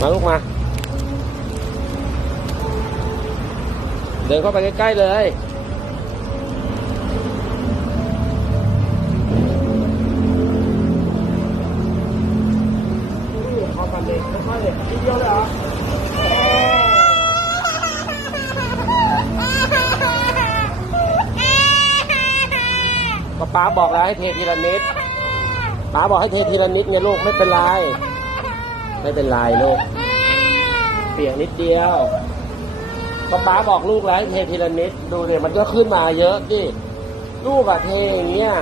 มาลูกมา เดินเข้าไปใกล้ๆเลยเข้าไปเลยค่อยๆเลยทีเดียวเลยเหรอก็ป้าบอกแล้วให้เททีละนิดป้าบอกให้เททีละนิดเนี่ยลูกไม่เป็นไร ไม่เป็นไรลูก เปียกนิดเดียวก็ป้าบอกลูกแล้วให้เททีละนิด ดูเนี่ยมันก็ขึ้นมาเยอะดิลูกอะเทอย่างเงี้ย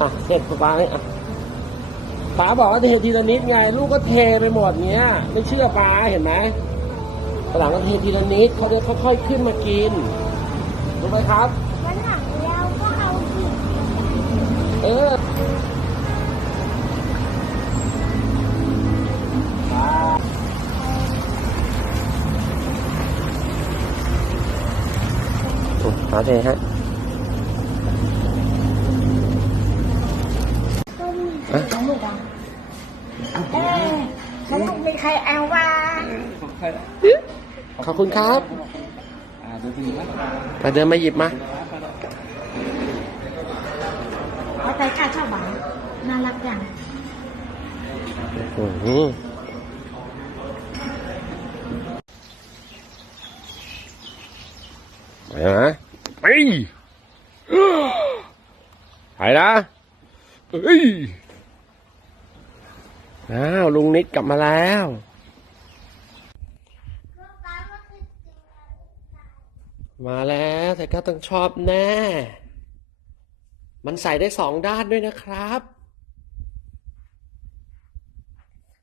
อะเสร็จป้าเนี่ยอะป้าบอกว่าเททีละนิดไง ลูกก็เทไปหมดเนี้ย ไม่เชื่อป้าเห็นไหมหลังก็เททีละนิดเขาจะค่อยๆขึ้นมากินรู้ไหมครับวันหลังเราก็เอาอีกเออ หาเทฮะต้นสนุกอะเออสนุกมีใครเอาว่าขอบคุณครับไปเดินมาหยิบมาเอาใจกล้าชอบหวานน่ารักจังอืม ไปนะไปไปนะเอ้ยอ้าวลุงนิดกลับมาแล้วมาแล้วแต่ก็ต้องชอบแน่ มันใส่ได้สองด้านด้วยนะครับ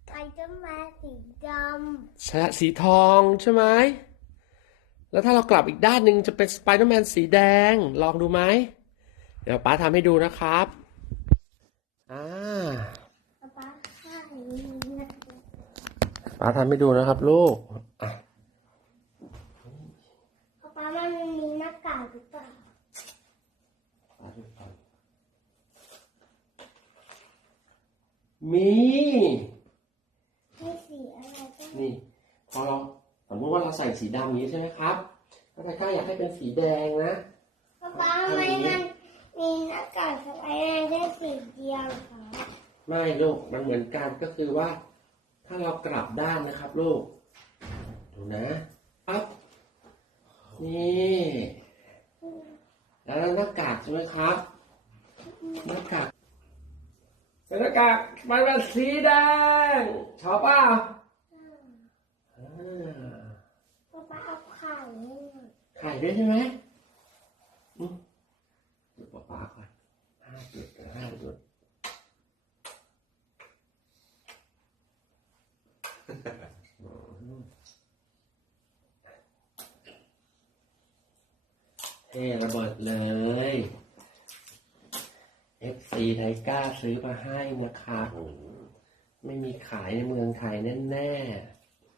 ไปต้นไม้สีดใช่สีทองใช่ไหม แล้วถ้าเรากลับอีกด้านหนึ่งจะเป็นสไปเดอร์แมนสีแดง ลองดูไหม เดี๋ยวป้าทำให้ดูนะครับ อ่าำป๊าข้างนี้นะป้าทำให้ดูนะครับลูกอะป๊ามันมีหน้ากากหรือเปล่ามี ให้สีอะไรก็นี่ พอเราส มมติว่าเราใส่สีดำอย่างนี้ใช่ไหมครับก็ไทก้าอยากให้เป็นสีแดงนะป๊าป้าทำไมมันมีหน้ากากสไปเดอร์แค่สีเดียวคะไม่ลูกมันเหมือนกันก็คือว่า ถ้าเรากลับด้านนะครับลูกดูนะปั๊บนี่แล้วหน้ากากใช่ไหมครับหน้ากากเป็นหน้ากากมันเป็นสีแดงชอบเปล่าอ่า ไข่ให้หน่อยไข่ด้วยใช่ไหมอืมเดี๋ยวป๊าป๊าก่อนห้าจุดห้าจุดเท่ระเบิดเลย FC ไทก้าซื้อมาให้นะครับไม่มีขายในเมืองไทยแน่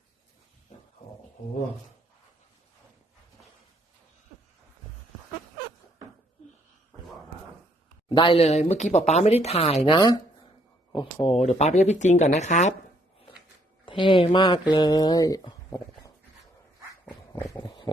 ๆ โอ้โห ได้เลยเมื่อกี้ป๊าป๊าไม่ได้ถ่ายนะ โอ้โห เดี๋ยวป๊าไปเรียกพี่จริงก่อนนะครับ เท่มากเลย โอ้โห